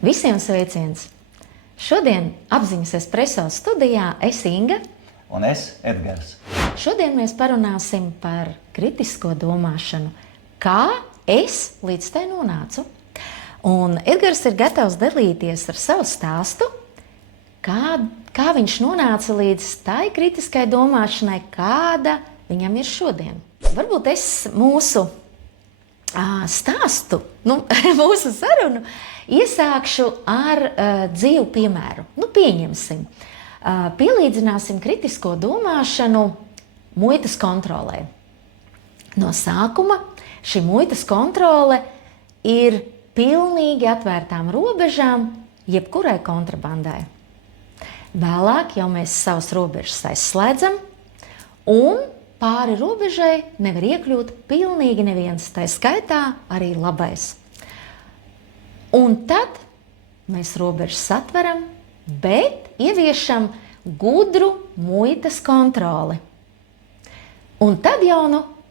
Visiem sveiciens! Šodien apziņas espreso studijā es Inga. Un es Edgars. Šodien mēs parunāsim par kritisko domāšanu. Kā es līdz tai nonācu? Un Edgars ir gatavs dalīties ar savu stāstu, kā viņš nonāca līdz tai kritiskai domāšanai, kāda viņam ir šodien. Varbūt es mūsu stāstu, mūsu sarunu iesākšu ar dzīvu piemēru. Pieņemsim, pielīdzināsim kritisko domāšanu muitas kontrolē. No sākuma šī muitas kontrole ir pilnīgi atvērtām robežām jebkurai kontrabandai. Vēlāk jau mēs savas robežas aizslēdzam un pāri robežai nevar iekļūt pilnīgi neviens, tā skaitā arī labais. Un tad mēs robežas atveram, bet ieviešam gudru muitas kontroli. Un tad jau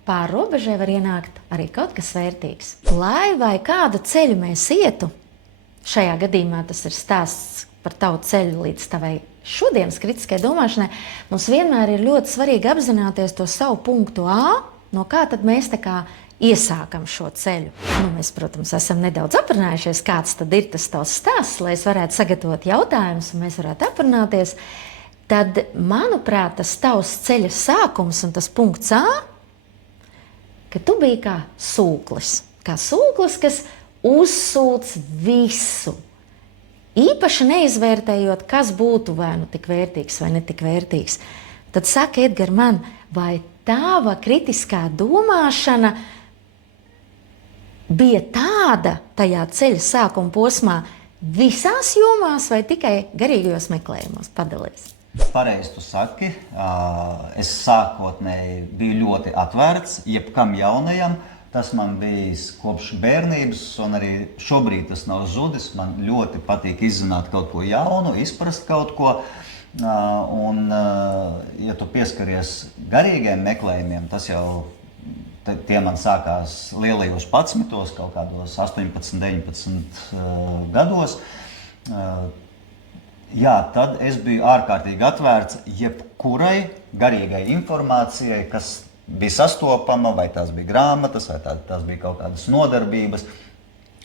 pāri robežai var ienākt arī kaut kas vērtīgs. Lai vai kādu ceļu mēs ietu, šajā gadījumā tas ir stāsts par tavu ceļu līdz tavai šodienas kritiskai domāšanai, mums vienmēr ir ļoti svarīgi apzināties to savu punktu A, no kā tad mēs tā kā iesākam šo ceļu. Mēs, protams, esam nedaudz aprunājušies, kāds tad ir tas tavs stāsts, lai es varētu sagatavot jautājumus un mēs varētu aprunāties. Tad, manuprāt, tas tavs ceļa sākums un tas punkts A, ka tu biji kā sūklis, kas uzsūc visu. Īpaši neizvērtējot, kas būtu vai tik vērtīgs vai netik vērtīgs. Tad saka, Edgar, man, vai tava kritiskā domāšana bija tāda tajā ceļa sākuma posmā visās jomās vai tikai garīgajos meklējumos? Padalies. Pareizi tu saki. Es sākotnēji biju ļoti atvērts jebkam jaunajam. Tas man bijis kopš bērnības, un arī šobrīd tas nav zudis. Man ļoti patīk izzināt kaut ko jaunu, izprast kaut ko. Un, ja tu pieskaries garīgiem meklējumiem, tas jau tie man sākās lielajos 11, kaut kādos 18, 19 gados. Jā, tad es biju ārkārtīgi atvērts jebkurai garīgai informācijai, kas bija sastopama, vai tās bija grāmatas, vai tās bija kaut kādas nodarbības.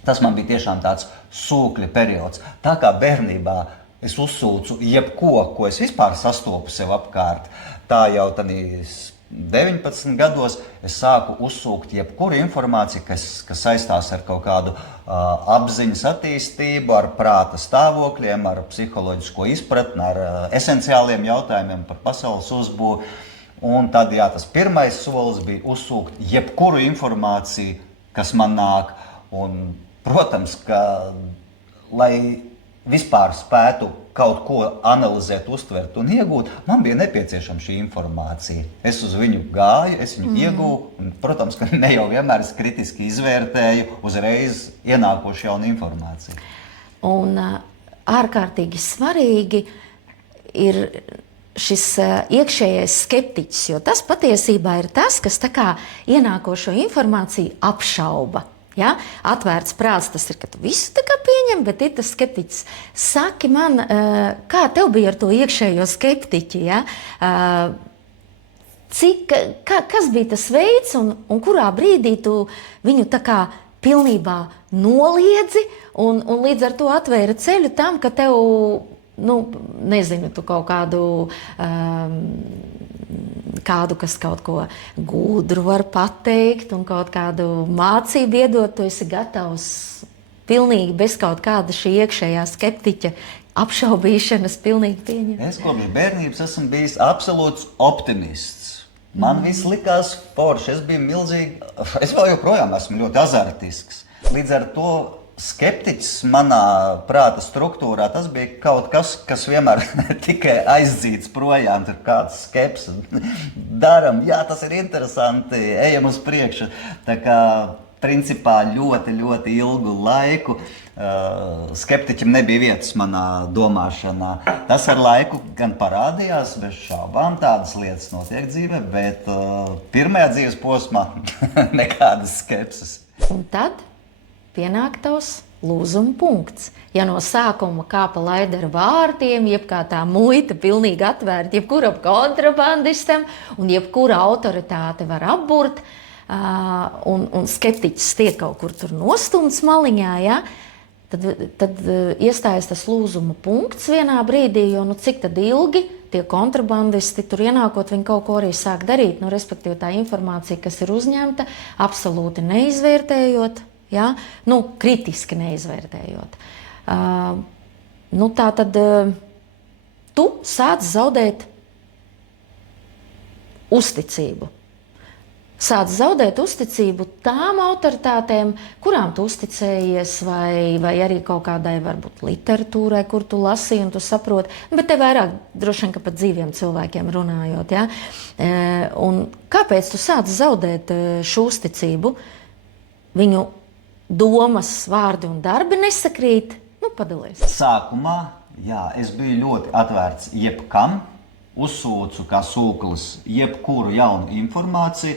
Tas man bija tiešām tāds sūkļa periods. Tā kā bērnībā es uzsūcu jebko, ko es vispār sastopu sev apkārt, tā jau tādīs 19 gados es sāku uzsūkt jebkuru informāciju, kas saistās ar kaut kādu apziņas attīstību, ar prāta stāvokļiem, ar psiholoģisko izpratni, ar esenciāliem jautājumiem par pasaules uzbūvi. Un tad, jā, tas pirmais solis bija uzsūkt jebkuru informāciju, kas man nāk. Un, protams, ka, lai vispār spētu kaut ko analizēt, uztvert un iegūt, man bija nepieciešama šī informācija. Es uz viņu gāju, es viņu iegūju, un, protams, ka ne jau vienmēr es kritiski izvērtēju uzreiz ienākošu jaunu informāciju. Un ārkārtīgi svarīgi ir šis iekšējais skeptiķis, jo tas patiesībā ir tas, kas tā kā ienākošo informāciju apšauba. Ja? Atvērts prāts, tas ir, ka tu visu tā kā pieņem, bet ir tas skeptiķis. Saki man, kā tev bija ar to iekšējo skeptiķi? Ja? Kas bija tas veids un kurā brīdī tu viņu tā kā pilnībā noliedzi un līdz ar to atvēra ceļu tam, ka tev nezinu, tu kaut kādu, kas kaut ko gudru var pateikt un kaut kādu mācību iedot, tu esi gatavs pilnīgi bez kaut kāda šī iekšējā skeptiķa apšaubīšanas pilnīgi pieņemt. Es kopš bērnības esmu bijis absolūts optimists. Man viss likās forši, es biju milzīgi, es vēl joprojām esmu ļoti azartisks. Līdz ar to skeptiķis manā prāta struktūrā, tas bija kaut kas, kas vienmēr tikai aizdzīts projām, tur kāds skepsis. Daram, jā, tas ir interesanti, ejam uz priekšu. Tā kā, principā, ļoti, ļoti ilgu laiku skeptiķim nebija vietas manā domāšanā. Tas ar laiku gan parādījās, bez šaubām tādas lietas notiek dzīvē, bet pirmajā dzīves posmā nekādas skepses. Un tad pienāk tavs lūzuma punkts. Ja no sākuma kā pa laidu ar vārtiem, jebkā tā muita pilnīgi atvērta jebkuram kontrabandistam un jebkura autoritāte var apburt, un skeptiķis tiek kaut kur tur nostumts maliņā, ja, tad iestājas tas lūzuma punkts vienā brīdī, jo cik tad ilgi tie kontrabandisti tur ienākot, viņi kaut ko arī sāk darīt, respektīvi tā informācija, kas ir uzņemta, absolūti neizvērtējot, ja, kritiski neizvērtējot. Tā tad tu sāc zaudēt uzticību. Sāc zaudēt uzticību tām autoritātēm, kurām tu uzticējies, vai arī kaut kādai varbūt literatūrai, kur tu lasīji un tu saproti, bet te vairāk droši vien, ka pat dzīviem cilvēkiem runājot. Ja? Un kāpēc tu sāc zaudēt šo uzticību? Viņu domas, vārdi un darbi nesakrīt? Padalies. Sākumā, jā, es biju ļoti atvērts jebkam, uzsūcu kā sūklis jebkuru jaunu informāciju,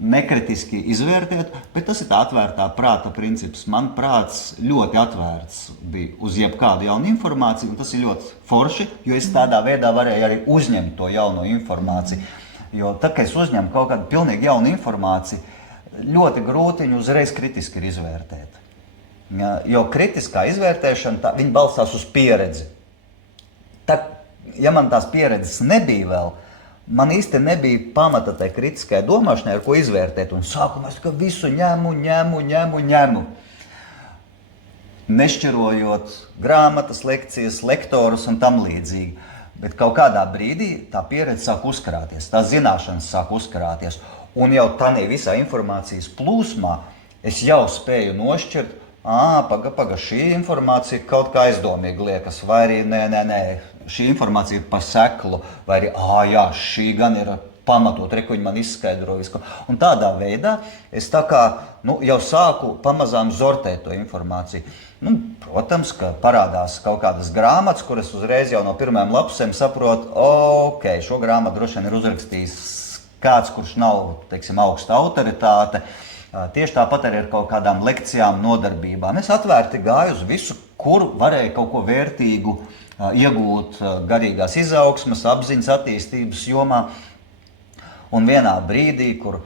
nekritiski izvērtēt, bet tas ir tā atvērtā prāta princips. Man prāts ļoti atvērts bija uz jebkādu jaunu informāciju, un tas ir ļoti forši, jo es tādā veidā varēju arī uzņemt to jauno informāciju. Jo tad, kad es uzņemu kaut kādu pilnīgi jaunu informāciju, ļoti grūti viņu uzreiz kritiski ir izvērtēt. Jo kritiskā izvērtēšana, viņa balstās uz pieredzi. Ja man tās pieredzes nebija vēl, man īsti nebija pamata tai kritiskai domāšanai, ar ko izvērtēt. Un sākumā es visu ņemu. Nešķirojot grāmatas, lekcijas, lektorus un tam līdzīgi. Bet kaut kādā brīdī tā pieredze sāk uzkrāties, tā zināšanas sāk uzkrāties. Un jau tādā visā informācijas plūsmā es jau spēju nošķirt, paga, šī informācija kaut kā aizdomīgi liekas, vai arī nē, šī informācija ir par seklu, vai arī, jā, šī gan ir pamatot, viņi man izskaidroja visu. Un tādā veidā es tā kā, jau sāku pamazām zortēt to informāciju. Protams, ka parādās kaut kādas grāmatas, kuras uzreiz jau no pirmajām lapusēm saprot, šo grāmatu droši vien ir uzrakstījis kāds, kurš nav, teiksim, augsta autoritāte. Tieši tāpat arī ar kaut kādām lekcijām, nodarbībām. Es atvērti gāju uz visu, kur varēju kaut ko vērtīgu iegūt garīgās izaugsmes, apziņas attīstības jomā. Un vienā brīdī, kur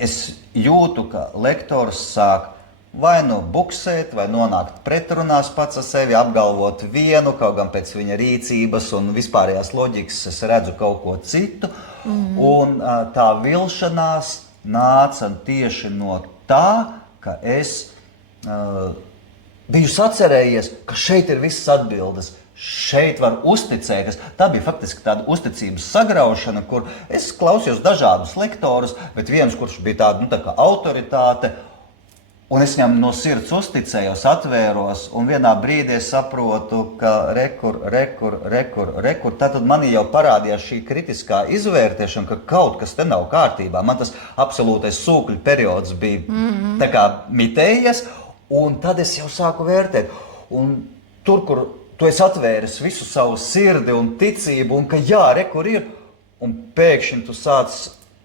es jūtu, ka lektors sāk vai buksēt, vai nonākt pretrunās pats ar sevi, apgalvot vienu, kaut gan pēc viņa rīcības un vispārējās loģikas es redzu kaut ko citu. Un tā vilšanās nāca tieši no tā, ka es biju sacerējies, ka šeit ir visas atbildes, šeit var uzticēties. Tā bija faktiski tāda uzticības sagraušana, kur es klausījos dažādus lektorus, bet viens, kurš bija tāda, tā kā autoritāte, un es viņam no sirds uzticējos, atvēros, un vienā brīdī es saprotu, ka rekur, tātad manī jau parādījās šī kritiskā izvērtēšana, ka kaut kas te nav kārtībā. Man tas absolūtais sūkļu periods bija tā kā mitējies, un tad es jau sāku vērtēt. Un tur, kur tu esi atvēris visu savu sirdi un ticību, un ka jā, rekur ir, un pēkšņi tu sāc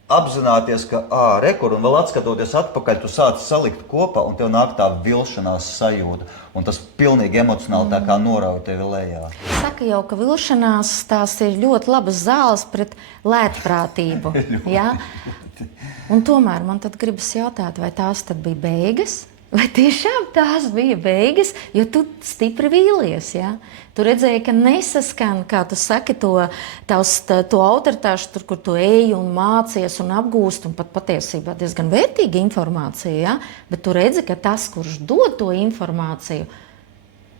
apzināties, ka rekur, un vēl atskatoties atpakaļ, tu sāc salikt kopā, un tev nāk tā vilšanās sajūta. Un tas pilnīgi emocionāli tā kā norauj tevi lejā. Saka jau, ka vilšanās tās ir ļoti labas zāles pret lētprātību. Ja? Un tomēr man tad gribas jautāt, vai tās tad bija beigas? Vai tiešām tās bija beigas, jo tu stipri vīlies, ja? Tu redzēji, ka nesaskan, kā tu saki, to autoritāšu, tur, kur tu eji un mācies un apgūst, un pat patiesībā diezgan vērtīga informācija, ja? Bet tu redzi, ka tas, kurš dod to informāciju,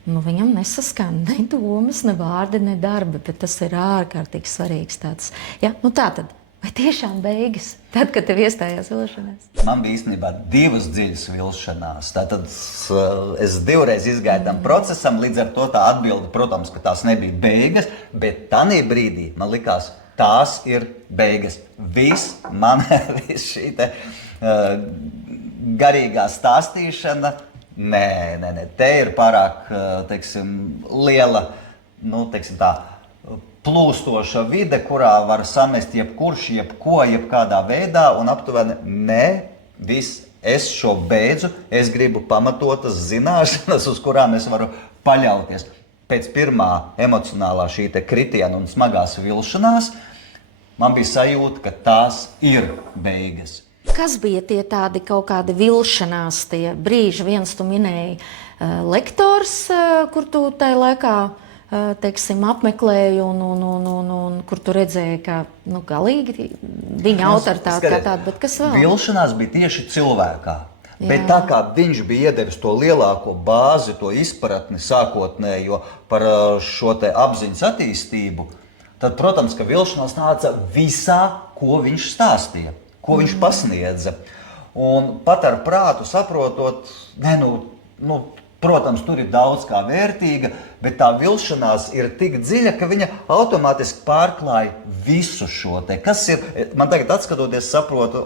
viņam nesaskan ne domas, ne vārdi, ne darbi, bet tas ir ārkārtīgi svarīgs tāds. Ja? Tātad. Vai tiešām beigas, tad, kad tev iestājās vilšanās? Man bija īstenībā divas dziļas vilšanās. Tātad es divreiz izgāju tam procesam, līdz ar to tā atbilde, protams, ka tās nebija beigas, bet tanī brīdī man likās, tās ir beigas. Viss šī te garīgā stāstīšana, nē, te ir pārāk, liela, tā, plūstoša vide, kurā var samest jebkurš, jebko, jebkādā veidā, un aptuveni viss, es šo beidzu, es gribu pamatotas zināšanas, uz kurām es varu paļauties. Pēc pirmā emocionālā šī kritiena un smagās vilšanās man bija sajūta, ka tās ir beigas. Kas bija tie tādi kaut kādi vilšanās tie brīži? Viens tu minēji lektors, kur tu tajā laikā teiksim, apmeklēju un kur tu redzēji, ka galīgi viņa autoritāte kā tāda, bet kas vēl? Vilšanās bija tieši cilvēkā. Jā. Bet tā kā viņš bija iedevis to lielāko bāzi, to izpratni sākotnējo par šo te apziņas attīstību, tad, protams, ka vilšanās nāca visā, ko viņš stāstīja, ko viņš pasniedza. Un pat ar prātu saprotot, protams, tur ir daudz kā vērtīga, bet tā vilšanās ir tik dziļa, ka viņa automātiski pārklāja visu šo te. Kas ir, man tagad atskatoties saprotu,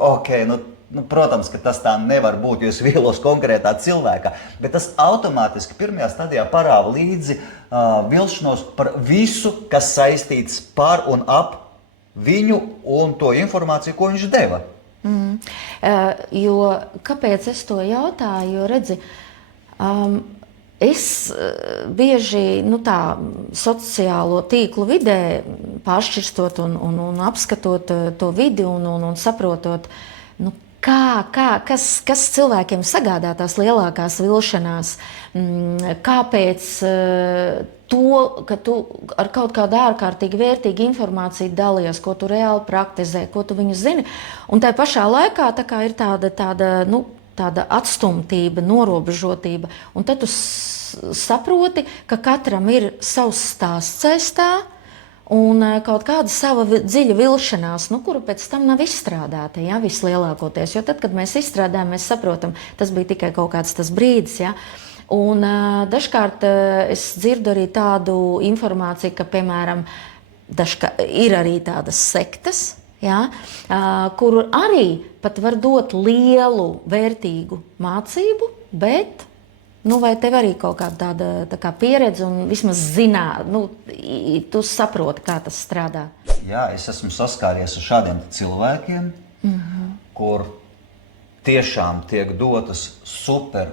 protams, ka tas tā nevar būt, jo es vīlos konkrētā cilvēkā, bet tas automātiski pirmajā stadijā parāda līdzi vilšanos par visu, kas saistīts par un ap viņu un to informāciju, ko viņš deva. Jo kāpēc es to jautāju? Jo redzi, es bieži sociālo tīklu vidē pāršķirstot un apskatot to vidi un saprotot, kas cilvēkiem sagādā tās lielākās vilšanās, kāpēc to, ka tu ar kaut kādu ārkārtīgi vērtīgu informāciju dalies, ko tu reāli praktizē, ko tu viņu zini, un tai pašā laikā tā kā ir tāda atstumtība, norobežotība, un tad tu saproti, ka katram ir savs stāsts aiz tā, un kaut kāda sava dziļa vilšanās, kuru pēc tam nav izstrādāta, vislielākoties. Jo tad, kad mēs izstrādājam, mēs saprotam, tas bija tikai kaut kāds tas brīdis. Un dažkārt es dzirdu arī tādu informāciju, ka, piemēram, ir arī tādas sektas, kur arī pat var dot lielu, vērtīgu mācību, bet vai tev arī kaut kāda tāda pieredze un vismaz tu saproti, kā tas strādā? Jā, es esmu saskāries ar šādiem cilvēkiem, kur tiešām tiek dotas super,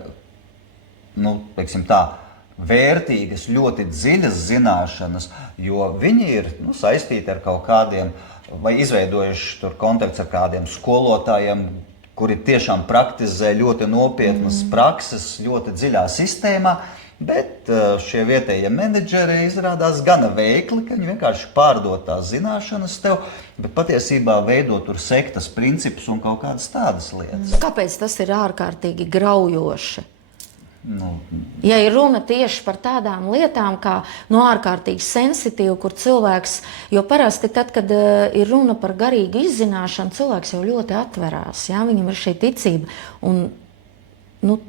vērtīgas, ļoti dziļas zināšanas, jo viņi ir saistīti ar kaut kādiem vai izveidojuši tur kontakts ar kādiem skolotājiem, kuri tiešām praktizē ļoti nopietnas prakses, ļoti dziļā sistēmā, bet šie vietējie menedžeri izrādās gana veikli, ka viņi vienkārši pārdod tās zināšanas tev, bet patiesībā veido tur sektas principus un kaut kādas tādas lietas. Kāpēc tas ir ārkārtīgi graujoši? Ja ir runa tieši par tādām lietām, kā ārkārtīgi sensitīvu, kur cilvēks, jo parasti tad, kad ir runa par garīgu izzināšanu, cilvēks jau ļoti atverās, viņam ir šī ticība, un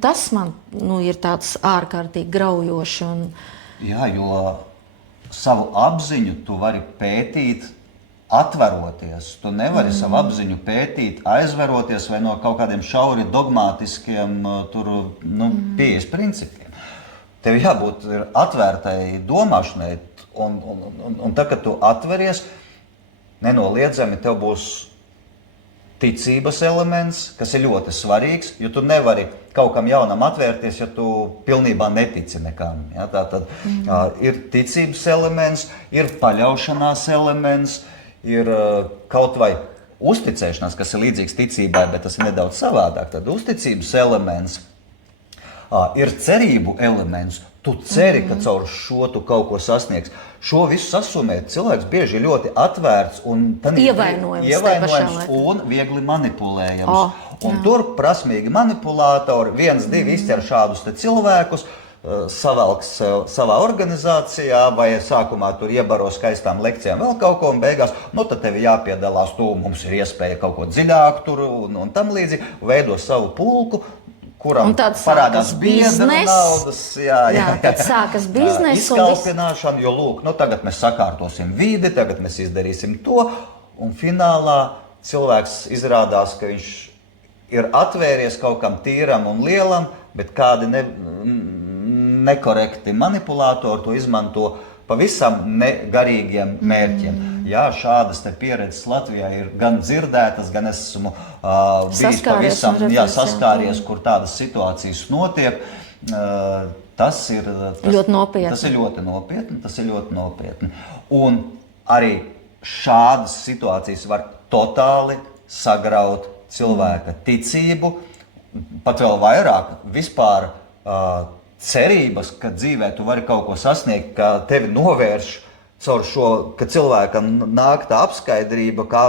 tas man ir tāds ārkārtīgi graujoši. Jā, jo savu apziņu tu vari pētīt atveroties. Tu nevari savu apziņu pētīt, aizveroties vai no kaut kādiem šauri dogmātiskiem pieejas principiem. Tev jābūt atvērtai domāšanai, un tad, kad tu atveries, nenoliedzami tev būs ticības elements, kas ir ļoti svarīgs, jo tu nevari kaut kam jaunam atvērties, ja tu pilnībā netici nekam. Tātad ir ticības elements, ir paļaušanās elements, ir kaut vai uzticēšanās, kas ir līdzīgs ticībai, bet tas ir nedaudz savādāk. Tad uzticības elements, ir cerību elements. Tu ceri, ka caur šo tu kaut ko sasniegs. Šo visu sasumēt cilvēks bieži ļoti atvērts un ievainojams un viegli manipulējams. Un tur prasmīgi manipulātori, 1, 2 izķer šādus te cilvēkus, savalks savā organizācijā vai sākumā tur iebaro skaistām lekcijām vēl kaut ko un beigās, tad tev jāpiedalās, mums ir iespēja kaut ko dziļāk tur un tam līdzīgi, veido savu pulku, kuram parādās biedra naudas, tad sākas biznes, izkalpināšana, jo lūk, tagad mēs sakārtosim vidi, tagad mēs izdarīsim to, un finālā cilvēks izrādās, ka viņš ir atvērties kaut kam tīram un lielam, bet kādi nekorekti manipulātori to izmanto pavisam negarīgiem mērķiem. Jā, šādas te pieredzes Latvijā ir gan dzirdētas, gan esmu bijis saskāries, kur tādas situācijas notiek. Tas ir ļoti nopietni. Tas ir ļoti nopietni. Un arī šādas situācijas var totāli sagraut cilvēka ticību, pat vēl vairāk vispār cerības, ka dzīvē tu vari kaut ko sasniegt, ka tevi novērš caur šo, ka cilvēkam nāk tā apskaidrība, kā,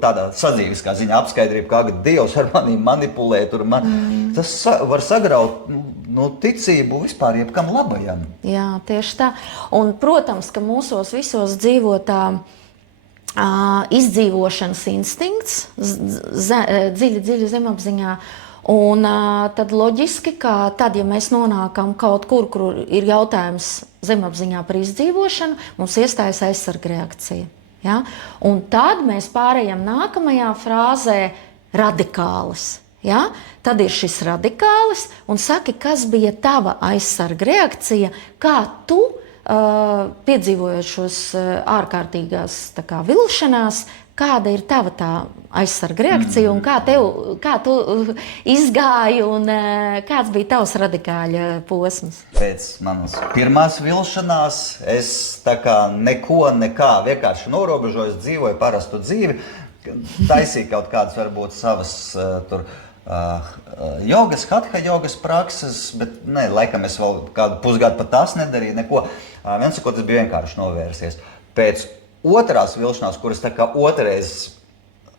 tādā sadzīviskā ziņā apskaidrība, kā Dievs ar mani manipulē. Tas var sagraut ticību vispār jebkam labajam. Jā, tieši tā. Un, protams, ka mūsos visos dzīvo tā izdzīvošanas instinkts, dziļi zemapziņā. Un tad loģiski, ka tad, ja mēs nonākam kaut kur ir jautājums zemapziņā par izdzīvošanu, mums iestājas aizsarga reakcija. Ja? Un tad mēs pārējām nākamajā frāzē radikālis. Ja? Tad ir šis radikālis un saki, kas bija tava aizsarga reakcija, kā tu piedzīvojot šos ārkārtīgās vilšanās, kāda ir tava tā aizsarga reakcija un kā tu izgāji un kāds bija tavs radikāļa posms? Pēc manas pirmās vilšanās es nekā vienkārši norobežojos, dzīvoju parastu dzīvi, taisīju kaut kādas varbūt savas jogas, hatha jogas prakses, bet laikam es vēl kādu pusgadu pat tās nedarīju, neko. Viens sakot, es biju vienkārši novērsies. Pēc otrās vilšanās, kuras otrais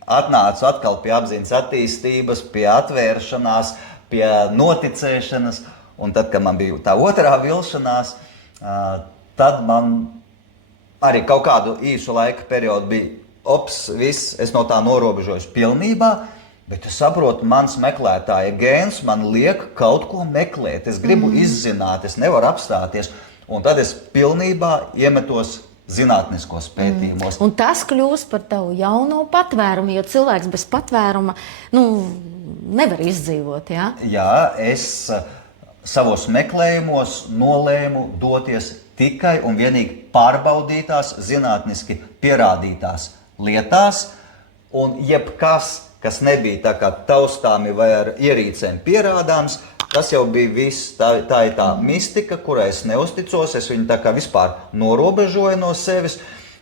atnācu atkal pie apziņas attīstības, pie atvēršanās, pie noticēšanas, un tad, kad man bija tā otrā vilšanās, tad man arī kaut kādu īsu laika periodu bija viss, es no tā norobežojos pilnībā, bet es saprotu, mans meklētāja gēns man liek kaut ko meklēt, es gribu izzināt, es nevaru apstāties, un tad es pilnībā iemetos zinātniskos pētījumos. Un tas kļūst par tavu jauno patvērumu, jo cilvēks bez patvēruma nevar izdzīvot. Ja? Jā, es savos meklējumos nolēmu doties tikai un vienīgi pārbaudītās, zinātniski pierādītās lietās, un jebkas, kas nebija tā kā taustāmi vai ar ierīcēm pierādāms, tas jau bija viss. Tā ir tā mistika, kurai es neusticos, es viņu tā kā vispār norobežoju no sevis,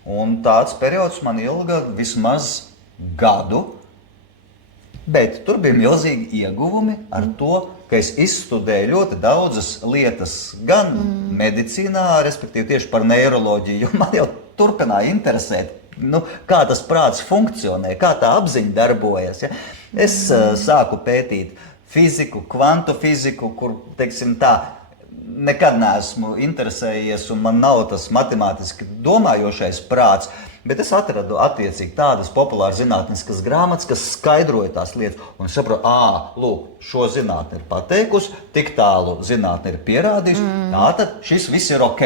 un tāds periods man ilga vismaz gadu, bet tur bija milzīgi ieguvumi ar to, ka es izstudēju ļoti daudzas lietas gan medicīnā, respektīvi tieši par neiroloģiju, jo man jau turpināja interesēt, kā tas prāts funkcionē, kā tā apziņa darbojas. Ja? Es sāku pētīt fiziku, kvantu fiziku, kur, teiksim tā, nekad neesmu interesējies un man nav tas matemātiski domājošais prāts, bet es atradu attiecīgi tādas populāras zinātniskas grāmatas, kas skaidroja tās lietas, un es saprotu, lūk, šo zinātne ir pateikusi, tik tālu zinātne ir pierādījusi, tātad šis viss ir ok.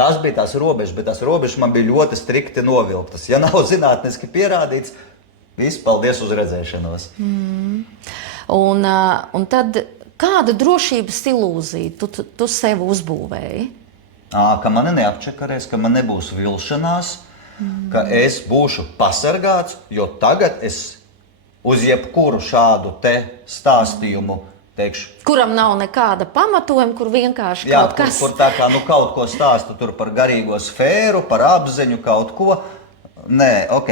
Tās bija tās robežas, bet tās robežas man bija ļoti strikti novilktas. Ja nav zinātniski pierādīts, viss, paldies uz redzēšanos. Un tad kādu drošības ilūziju tu sev uzbūvēji? Ka mani neapčakarēs, ka man nebūs vilšanās, ka es būšu pasargāts, jo tagad es uz jebkuru šādu te stāstījumu teikšu. Kuram nav nekāda pamatojuma, kur vienkārši kaut kas... Kur tā kā kaut ko stāstu tur par garīgo sfēru, par apziņu, kaut ko. Nē, ok,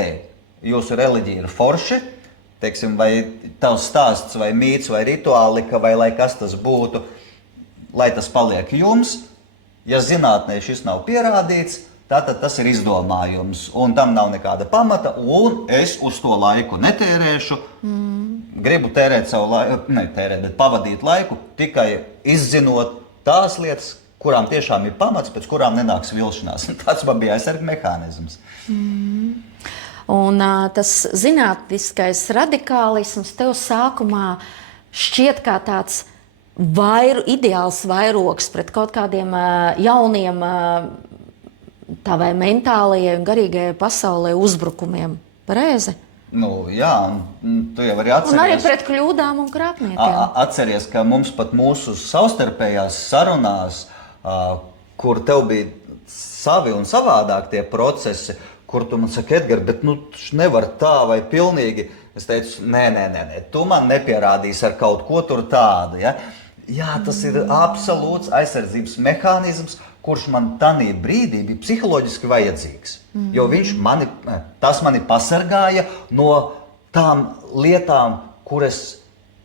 jūsu reliģija ir forši, teiksim, vai tavs stāsts, vai mīts, vai rituālika, vai lai kas tas būtu, lai tas paliek jums. Ja zinātnē šis nav pierādīts, tātad tas ir izdomājums, un tam nav nekāda pamata, un es uz to laiku netērēšu. Gribu tērēt savu laiku, bet pavadīt laiku tikai izzinot tās lietas, kurām tiešām ir pamats, pēc kurām nenāks vilšanās. Tas man bija aizsarga mehānisms. Un tas zinātniskais radikālisms tev sākumā šķiet kā tāds ideāls vairogs pret kaut kādiem jauniem tavai mentālajai un garīgajai pasaulē uzbrukumiem. Pareizi? Jā, un tu jau arī atceries. Un arī pret kļūdām un krāpniekiem. Atceries, ka mums pat mūsu savstarpējās sarunās, kur tev bija savi un savādāk tie procesi, kur tu man saki, Edgar, bet nevar tā vai pilnīgi. Es teicu, nē, tu man nepierādīsi ar kaut ko tur tādu. Ja? Jā, tas ir absolūts aizsardzības mehānisms, kurš man tanī brīdī bija psiholoģiski vajadzīgs. Jo tas mani pasargāja no tām lietām, kuras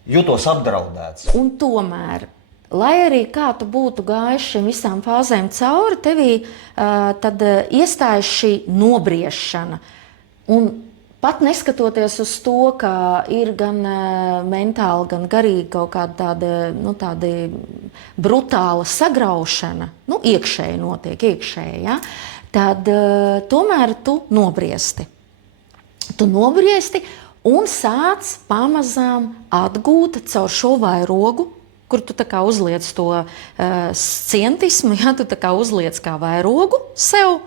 jutos apdraudēts. Un tomēr, lai arī kā tu būtu gājis šīm visām fāzēm cauri, tevī tad iestājas šī nobriešana. Un pat neskatoties uz to, ka ir gan mentāli, gan garīgi kaut kāda tāda brutāla sagraušana, iekšēji notiek, ja? Tad tomēr tu nobriesti. Tu nobriesti un sāc pamazām atgūt caur šo vairogu, kur tu tā kā uzliec to scientismu, ja? Tu tā kā uzliec kā vairogu sev.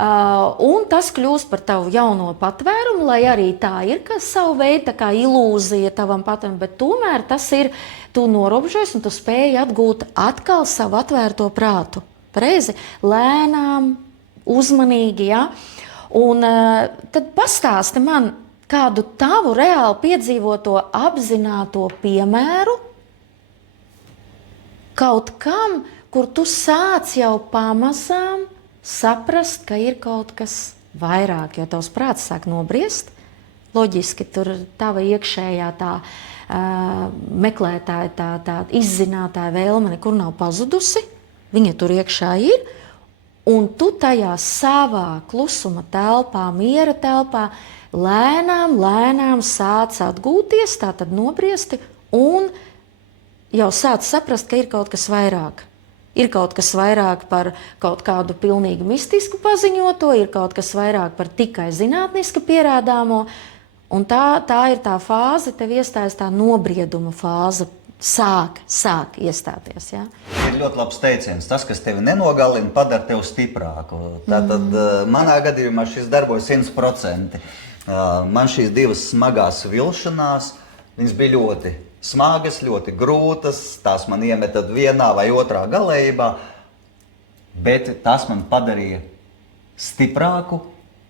Un tas kļūst par tavu jauno patvērumu, lai arī tā ir savu veidu ilūzija tavam patvērumu, bet tomēr tas ir, tu norobežojies un tu spēji atgūt atkal savu atvērto prātu. Pareizi, lēnām, uzmanīgi, ja? Un tad pastāsti man kādu tavu reāli piedzīvoto apzināto piemēru kaut kam, kur tu sāc jau pamazām saprast, ka ir kaut kas vairāk, jo tavs prāts sāk nobriest. Loģiski tur tava iekšējā tā meklētāja, tā izzinātāja vēlme nekur nav pazudusi. Viņa tur iekšā ir. Un tu tajā savā klusuma telpā, miera telpā, lēnām sāc atgūties, tātad nobriesti un jau sāc saprast, ka ir kaut kas vairāk. Ir kaut kas vairāk par kaut kādu pilnīgi mistisku paziņoto, ir kaut kas vairāk par tikai zinātniski pierādāmo. Un tā ir tā fāze, tev iestājas tā nobrieduma fāze. Sāk iestāties. Ja? Ir ļoti labs teiciens. Tas, kas tevi nenogalina, padara tevi stiprāku. Tātad manā gadījumā šis darbojas 100%. Man šīs divas smagās vilšanās, viņas bija ļoti smagas, ļoti grūtas. Tās man iemeta vienā vai otrā galējībā, bet tas man padarīja stiprāku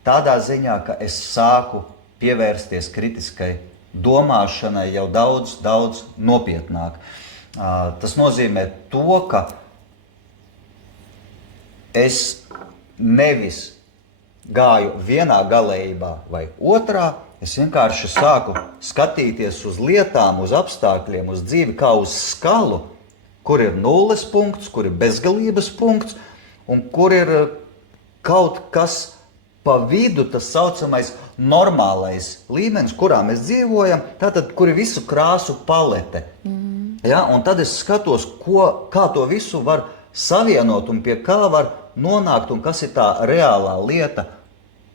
tādā ziņā, ka es sāku pievērsties kritiskai domāšanai jau daudz nopietnāk. Tas nozīmē to, ka es nevis gāju vienā galējībā vai otrā, es vienkārši sāku skatīties uz lietām, uz apstākļiem, uz dzīvi kā uz skalu, kur ir nulles punkts, kur ir bezgalības punkts un kur ir kaut kas pa vidu, tas saucamais normālais līmenis, kurā mēs dzīvojam, tātad, kur ir visu krāsu palete. Ja? Un tad es skatos, kā to visu var savienot un pie kā var nonākt un kas ir tā reālā lieta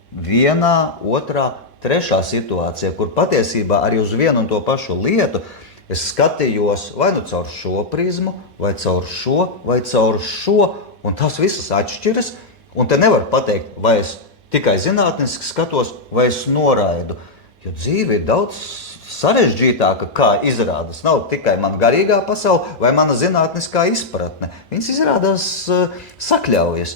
vienā, otrā, trešā situācijā, kur patiesībā arī uz vienu un to pašu lietu es skatījos vai nu caur šo prizmu, vai caur šo, vai caur šo, un tas visas atšķiras, un te nevar pateikt, vai es tikai zinātniski skatos, vai es noraidu, jo dzīve ir daudz sarežģītāka, kā izrādās. Nav tikai mana garīgā pasaule vai mana zinātniskā izpratne. Viņas izrādās sakļaujas.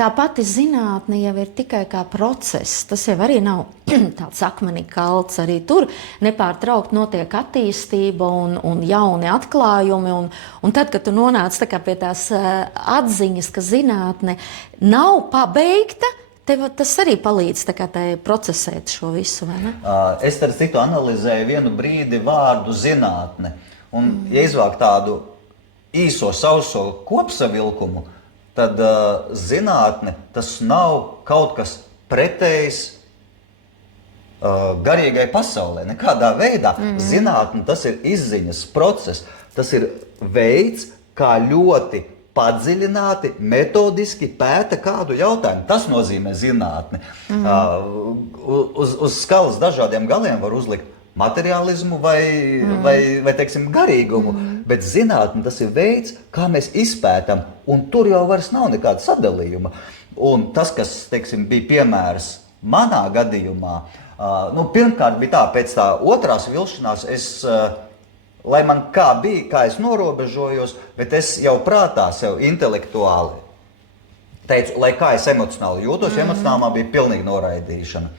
Tā pati zinātne jau ir tikai kā process. Tas jau arī nav tāds akmenī kalts. Arī tur nepārtraukt notiek attīstība un jauni atklājumi. Un tad, kad tu nonāc pie tās atziņas, ka zinātne nav pabeigta, tev tas arī palīdz procesēt šo visu, vai ne? Es starp citu analizēju vienu brīdi vārdu zinātne. Un, ja izvāk tādu īso sauso kopsavilkumu, tad zinātne tas nav kaut kas pretējs garīgai pasaulē. Nekādā veidā. Zinātne tas ir izziņas process. Tas ir veids, kā ļoti padziļināti, metodiski pēta kādu jautājumu. Tas nozīmē zinātni. Uz skalas dažādiem galiem var uzlikt materiālismu vai teiksim, garīgumu, bet zinātne tas ir veids, kā mēs izpētam, un tur jau vairs nav nekāda sadalījuma. Un tas, kas teiksim, bija piemērs manā gadījumā, pirmkārt bija tā, pēc tā otrās vilšanās lai man kā bija, kā es norobežojos, bet es jau prātā sev intelektuāli teicu, lai kā es emocionāli jūtos, emocionāli man bija pilnīga noraidīšana.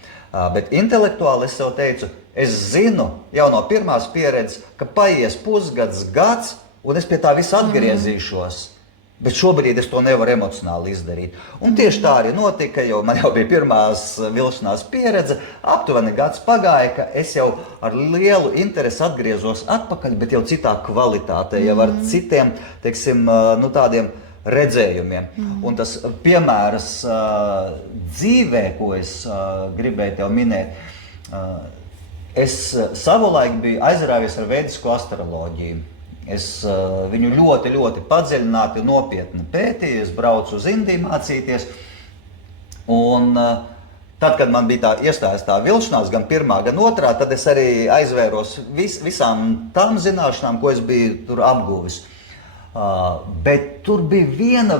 Bet intelektuāli es sev teicu, es zinu jau no pirmās pieredzes, ka paies pusgads, gads, un es pie tā visa atgriezīšos. Bet šobrīd es to nevaru emocionāli izdarīt. Un tieši tā arī notika, jo man jau bija pirmās vilšanās pieredze. Aptuveni gads pagāja, ka es jau ar lielu interesi atgriezos atpakaļ, bet jau citā kvalitātē, jau ar citiem, teiksim, tādiem redzējumiem. Un tas piemērs dzīvē, ko es gribēju tev minēt, es savulaik biju aizrāvies ar vedisko astroloģiju. Es viņu ļoti, ļoti padziļināti un nopietni pētīju, es braucu uz Indiju mācīties. Un tad, kad man bija iestājas tā vilšanās, gan pirmā, gan otrā, tad es arī aizvēros visām tām zināšanām, ko es biju tur apguvis. Bet tur bija viena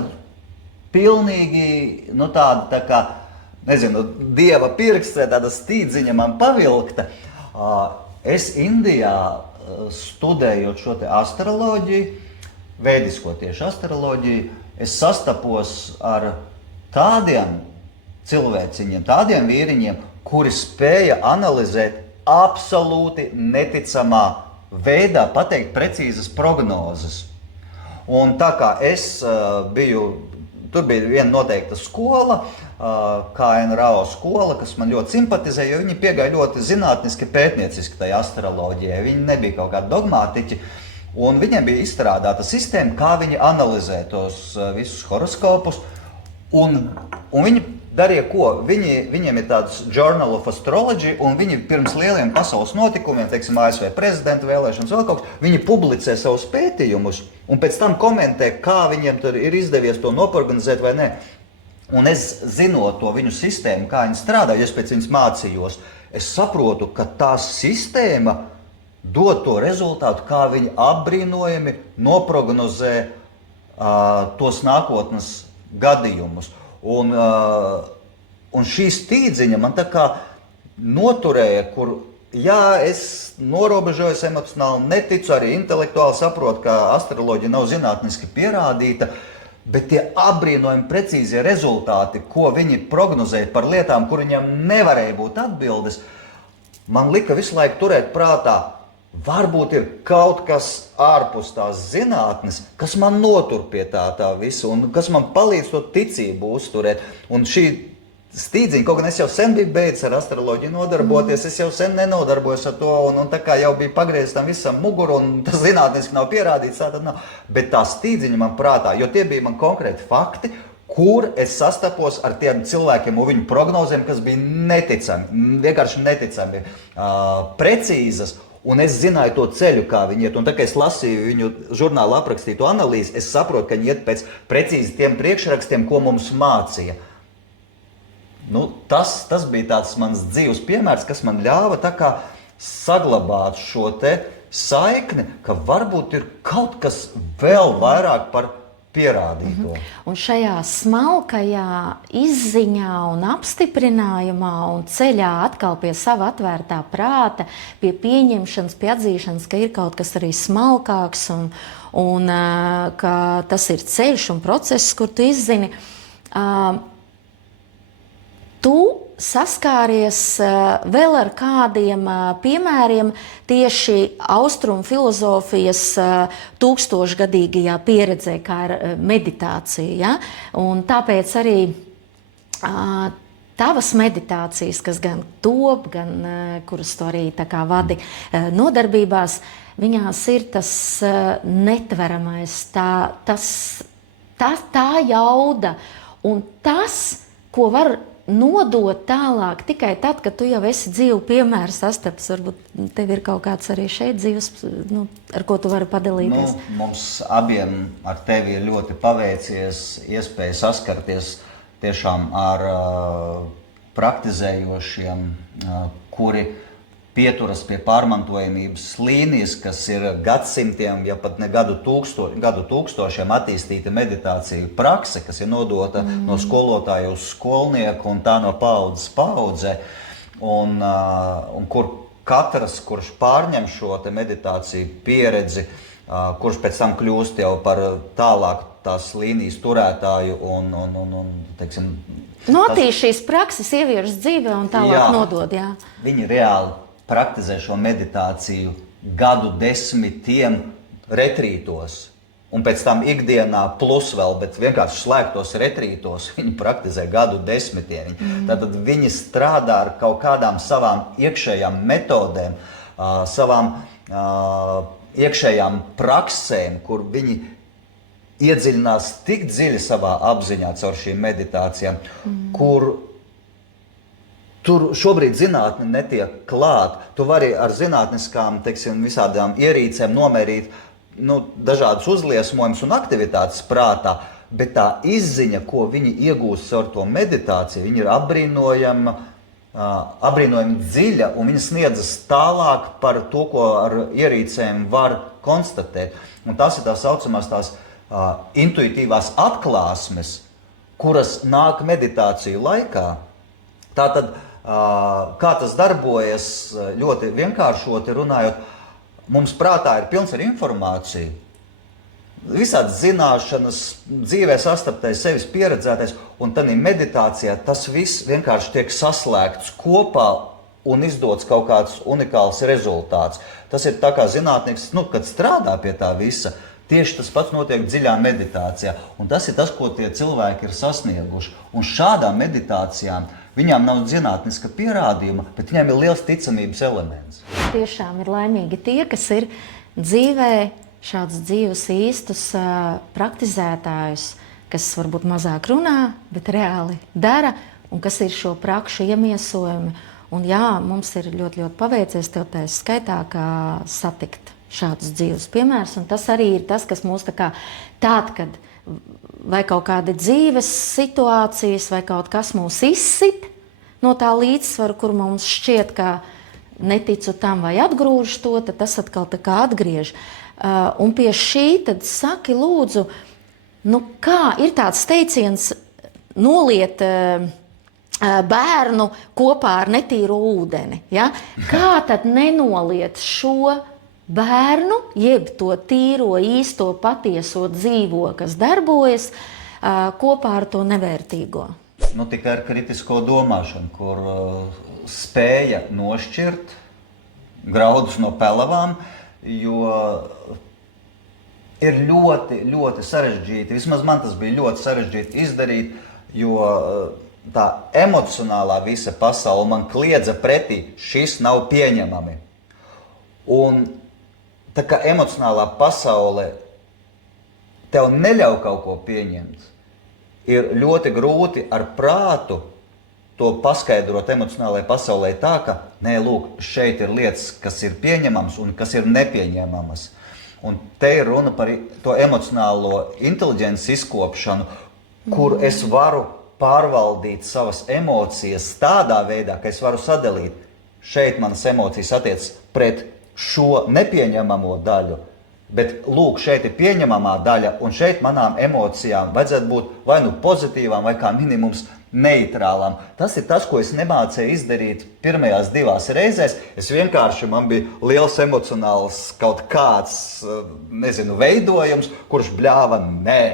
pilnīgi, tāda tā kā, nezinu, dieva pirksts, tāda stīdziņa man pavilkta. Es Indijā studējot šo te astroloģiju, vēdisko tieši astroloģiju, es sastapos ar tādiem cilvēciņiem, tādiem vīriņiem, kuri spēja analizēt absolūti neticamā veidā, pateikt precīzas prognozes. Un tā kā es biju, tur bija viena noteikta skola, KNRAO skola, kas man ļoti simpatizē, jo viņi piegāja ļoti zinātniski, pētnieciski tajā astroloģijai. Viņi nebija kaut kādi dogmātiķi, un viņiem bija izstrādāta sistēma, kā viņi analizē tos visus horoskopus. Un viņi darīja ko? Viņiem ir tāds Journal of Astrology, un viņi pirms lieliem pasaules notikumiem, teiksim, ASV prezidenta vēlēšanas vēl kaut kas, viņi publicē savus pētījumus, un pēc tam komentē, kā viņiem tur ir izdevies to noporganizēt vai ne. Un es zinot to viņu sistēmu, kā viņi strādā, ja es pēc viņas mācījos, es saprotu, ka tā sistēma dod to rezultātu, kā viņi apbrīnojami noprognozē tos nākotnes gadījumus. Un šī stīdziņa man tā kā noturēja, kur, jā, es norobežojos emocionāli, neticu, arī intelektuāli saprotu, ka astroloģija nav zinātniski pierādīta, bet tie apbrīnojami precīzie rezultāti, ko viņi prognozēja par lietām, kur viņiem nevarēja būt atbildes, man lika visu laiku turēt prātā, varbūt ir kaut kas ārpus tās zinātnes, kas man notur pie tā visu un kas man palīdz to ticību uzturēt. Un šī stīdziņa, kaut gan es jau sen biju beidzis ar astroloģiju nodarboties, es jau sen nenodarbojos ar to, un tā kā jau bija pagriezis tam visam muguru, un tas zinātniski nav pierādīts, tā tad nav. Bet tā stīdziņa man prātā, jo tie bija man konkrēti fakti, kur es sastapos ar tiem cilvēkiem un viņu prognozēm, kas bija neticami, vienkārši neticami precīzas, un es zināju to ceļu, kā viņi iet, un tā kā es lasīju viņu žurnālā aprakstīto analīzi, es saprotu, ka viņi iet pēc precīzi tiem priekšrakstiem, ko mums mācīja. Tas bija tāds mans dzīves piemērs, kas man ļāva tā kā saglabāt šo te saikni, ka varbūt ir kaut kas vēl vairāk par pierādīto. Un šajā smalkajā izziņā un apstiprinājumā un ceļā atkal pie sava atvērtā prāta, pie pieņemšanas, pie atzīšanas, ka ir kaut kas arī smalkāks un ka tas ir ceļš un process, kur tu izzini. Tu saskāries vēl ar kādiem piemēriem tieši austrumu filozofijas tūkstošgadīgajā pieredzē, kā ir meditācija. Ja? Un tāpēc arī tavas meditācijas, kas gan top, gan kuras tu arī tā kā vadi nodarbībās, viņās ir tas netveramais, tā jauda un tas, ko var nodot tālāk tikai tad, kad tu jau esi dzīvu piemēru sastaps. Varbūt tev ir kaut kāds arī šeit dzīves, ar ko tu vari padalīties. Mums abiem ar tevi ir ļoti paveicies iespēja saskarties tiešām ar praktizējošiem, kuri pieturas pie pārmantojamības līnijas, kas ir gadsimtiem, ja pat ne gadu tūkstošiem attīstīta meditācija prakse, kas ir nodota no skolotāja uz skolnieku un tā no paaudzes paaudzē, un kur katrs, kurš pārņem šo te meditāciju pieredzi, kurš pēc tam kļūst jau par tālāk tās līnijas turētāju un teiksim, Attīst šīs prakses, ievieš dzīvē un tālāk nodod. Jā. Viņi reāli praktizē šo meditāciju gadu desmitiem retrītos. Un pēc tam ikdienā plus vēl, bet vienkārši slēgtos retrītos viņi praktizē gadu desmitiem. Tātad viņi strādā ar kaut kādām savām iekšējām metodēm, savām iekšējām praksēm, kur viņi iedziļinās tik dziļi savā apziņā caur šīm meditācijām, kur tur šobrīd zinātne netiek klāt. Tu vari ar zinātniskām, teiksim, visādām ierīcēm nomērīt dažādus uzliesmojumus un aktivitātes prātā, bet tā izziņa, ko viņi iegūst caur to meditāciju, viņi ir apbrīnojami dziļa, un viņi sniedzas tālāk par to, ko ar ierīcēm var konstatēt. Un tas ir tā saucamās tās intuitīvās atklāsmes, kuras nāk meditāciju laikā. Tātad, kā tas darbojas, ļoti vienkāršoti runājot, mums prātā ir pilns ar informāciju. Visādas zināšanas, dzīvē sastaptais, sevis pieredzētais, un tad meditācijā tas viss vienkārši tiek saslēgts kopā un izdots kaut kāds unikāls rezultāts. Tas ir tā kā zinātnieks, kad strādā pie tā visa, tieši tas pats notiek dziļā meditācijā. Un tas ir tas, ko tie cilvēki ir sasnieguši. Un šādām meditācijām viņām nav zinātniska pierādījuma, bet viņām ir liels ticamības elements. Tiešām ir laimīgi tie, kas ir dzīvē šādus dzīvus īstus praktizētājus, kas varbūt mazāk runā, bet reāli dara, un kas ir šo prakšu iemiesojumi. Un jā, mums ir ļoti, ļoti paveicies tev tā skaitā, kā satikt šādus dzīves piemērus, un tas arī ir tas, kas mūs tād, kad vai kaut kāda dzīves situācijas, vai kaut kas mūs izsit no tā līdzsvaru, kur mums šķiet, ka neticu tam vai atgrūž to, tad tas atkal tā kā atgriež. Un pie šī tad saki, lūdzu, kā ir tāds teiciens noliet bērnu kopā ar netīru ūdeni, ja? Kā tad nenoliet šo bērnu, jeb to tīro, īsto, patieso dzīvo, kas darbojas, kopā ar to nevērtīgo? Tikai ar kritisko domāšanu, kur spēja nošķirt graudus no pelavām, jo ir ļoti, ļoti sarežģīti, vismaz man tas bija ļoti sarežģīti izdarīt, jo tā emocionālā visa pasaule man kliedza pretī, šis nav pieņemami. Un tā kā emocionālā pasaule tev neļauj kaut ko pieņemt, ir ļoti grūti ar prātu to paskaidrot emocionālajai pasaulē tā, ka nē, lūk, šeit ir lietas, kas ir pieņemamas un kas ir nepieņemamas. Un te ir runa par to emocionālo inteliģences izkopšanu, kur es varu pārvaldīt savas emocijas tādā veidā, ka es varu sadalīt. Šeit manas emocijas attiecas pret šo nepieņemamo daļu, bet lūk, šeit ir pieņemamā daļa, un šeit manām emocijām vajadzētu būt vai pozitīvām, vai kā minimums neitrālām. Tas ir tas, ko es nemācēju izdarīt pirmajās 2 reizēs. Es vienkārši, man bija liels emocionāls kaut kāds, veidojums, kurš bļāva nē.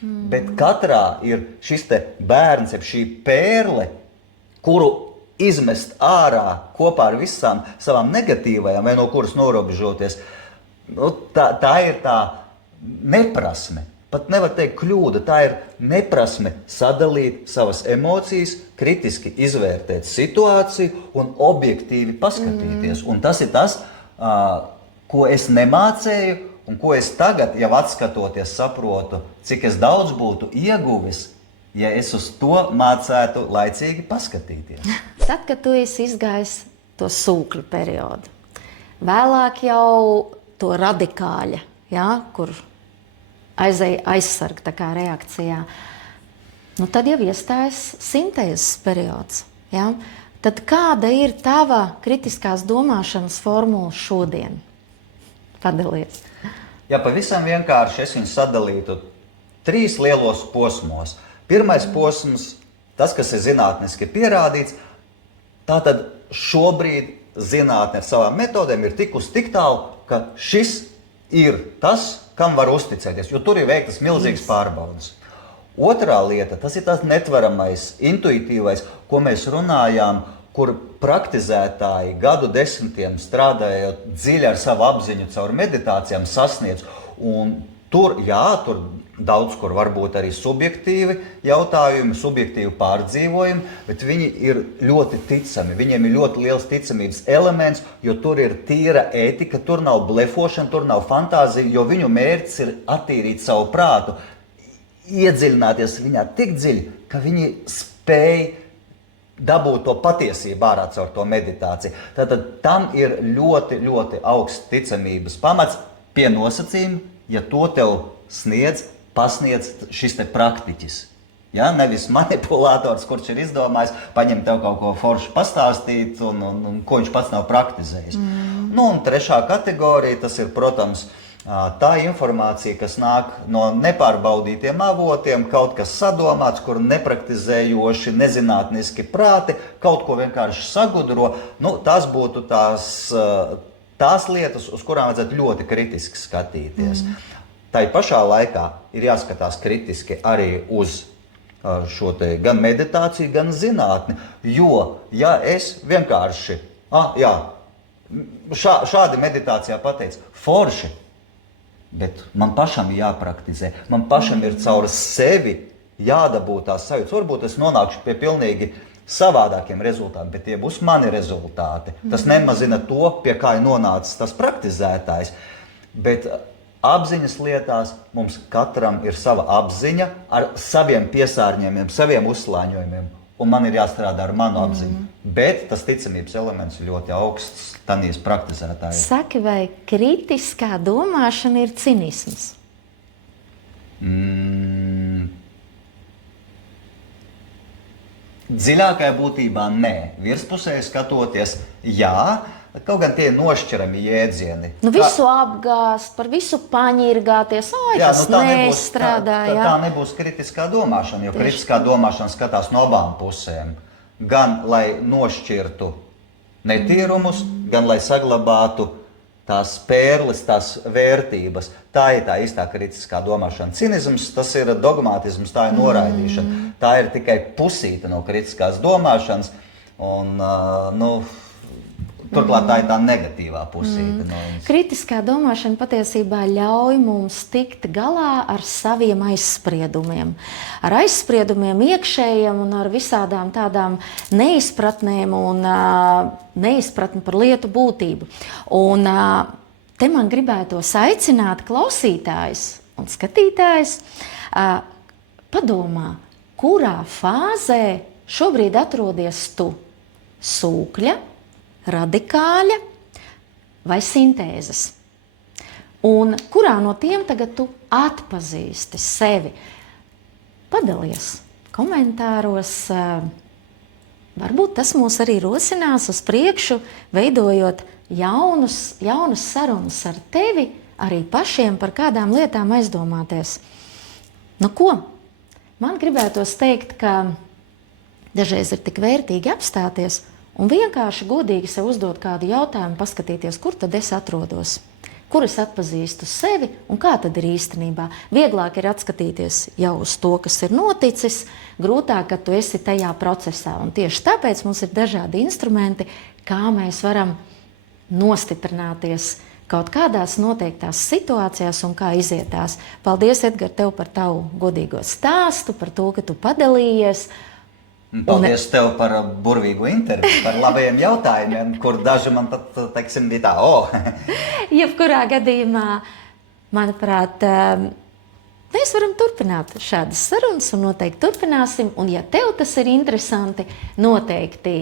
Bet katrā ir šis te bērns, jeb šī pērle, kuru izmest ārā kopā ar visām savām negatīvajām, vai no kuras norobežoties. Tā ir tā neprasme. Pat nevar teikt kļūda, tā ir neprasme sadalīt savas emocijas, kritiski izvērtēt situāciju un objektīvi paskatīties. Un tas ir tas, ko es nemācēju un ko es tagad, jau atskatoties, saprotu, cik es daudz būtu ieguvis, ja es uz to mācētu laicīgi paskatīties. Tad, kad tu esi izgājis to sūkļu periodu, vēlāk jau to radikāļa, kur aizēja aizsarga tā kā reakcijā, tad jau iestājas sintēzes periods. Ja? Tad kāda ir tava kritiskās domāšanas formula šodien? Padalies. Ja pavisam vienkārši es viņu sadalītu 3 lielos posmos. Pirmais posms, tas, kas ir zinātniski pierādīts, tātad šobrīd zinātne ar savām metodēm ir tikusi tik tālu, ka šis ir tas, kam var uzticēties, jo tur ir veiktas milzīgas pārbaudes. Otrā lieta, tas ir tas netveramais, intuitīvais, ko mēs runājām, kur praktizētāji gadu desmitiem strādājot dziļi ar savu apziņu caur meditācijām sasniedz. Un tur daudz kur varbūt arī subjektīvi jautājumi, subjektīvi pārdzīvojumi, bet viņi ir ļoti ticami. Viņiem ir ļoti liels ticamības elements, jo tur ir tīra ētika, tur nav blefošana, tur nav fantāzija, jo viņu mērķis ir attīrīt savu prātu, iedziļināties viņā tik dziļi, ka viņi spēj dabūt to patiesību ārā caur to meditāciju. Tātad tam ir ļoti, ļoti augsts ticamības pamats pie nosacījuma, ja to tev pasniedz šis te praktiķis. Ja? Nevis manipulators, kurš ir izdomājis, paņem tev kaut ko foršu pastāstīt un ko viņš pats nav praktizējis. Nu, un trešā kategorija, tas ir, protams, tā informācija, kas nāk no nepārbaudītiem avotiem, kaut kas sadomāts, kur nepraktizējoši, nezinātniski prāti, kaut ko vienkārši sagudro. Nu, tas būtu tās lietas, uz kurām vajadzētu ļoti kritiski skatīties. Tai pašā laikā ir jāskatās kritiski arī uz šo te gan meditāciju, gan zinātni, jo, ja es vienkārši, šādi meditācijā pateicu, forši, bet man pašam jāpraktizē, man pašam ir caur sevi jādabū tās sajūtas. Varbūt es nonākšu pie pilnīgi savādākiem rezultātiem, bet tie būs mani rezultāti. Tas nemazina to, pie kā ir nonācis tas praktizētājs. Bet apziņas lietās mums katram ir sava apziņa ar saviem piesārņojumiem, saviem uzslāņojumiem. Un man ir jāstrādā ar manu apziņu. Bet tas ticamības elements ir ļoti augsts tanīs praktizētājiem. Saki, vai kritiskā domāšana ir cinisms? Dziļākajā būtībā nē. Virspusē skatoties, jā, kaut gan tie ir nošķirami jēdzieni. Nu, visu apgāst, par visu paņirgāties, tas nestrādā. Tā nebūs kritiskā domāšana, jo kritiskā domāšana skatās no abām pusēm. Gan lai nošķirtu netīrumus, gan lai saglabātu tās pērles, tās vērtības. Tā ir tā īstā kritiskā domāšana. Cinisms, tas ir dogmatisms, tā ir noraidīšana. Tā ir tikai pusīte no kritiskās domāšanas. Un, turklāt tā ir tā negatīvā pusīte. Kritiskā domāšana patiesībā ļauj mums tikt galā ar saviem aizspriedumiem. Ar aizspriedumiem iekšējiem un ar visādām tādām neizpratnēm un neizpratni par lietu būtību. Un te man gribētos aicināt klausītājus un skatītājus padomā, kurā fāzē šobrīd atrodies tu? Sūkļa, radikāļa vai sintēzes. Un kurā no tiem tagad tu atpazīsti sevi? Padalies komentāros. Varbūt tas mūs arī rosinās uz priekšu, veidojot jaunas sarunas ar tevi, arī pašiem par kādām lietām aizdomāties. Nu ko? Man gribētos teikt, ka dažreiz ir tik vērtīgi apstāties un vienkārši godīgi sev uzdot kādu jautājumu, paskatīties, kur tad es atrodos, kur es atpazīstu sevi un kā tad ir īstenībā. Vieglāk ir atskatīties jau uz to, kas ir noticis, grūtāk, ka tu esi tajā procesā. Un tieši tāpēc mums ir dažādi instrumenti, kā mēs varam nostiprināties kaut kādās noteiktās situācijās un kā iziet tās. Paldies, Edgar, tev par tavu godīgo stāstu, par to, ka tu padalījies. Paldies tev par burvīgu interviju, par labajiem jautājumiem, kur daži man pat, teiksim, bija tā, Jebkurā gadījumā, manuprāt, mēs varam turpināt šādas sarunas un noteikti turpināsim. Un ja tev tas ir interesanti, noteikti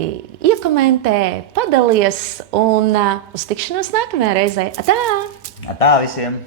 iekomentē, padalies un uz tikšanos nākamajā reizē. Atā! Atā visiem!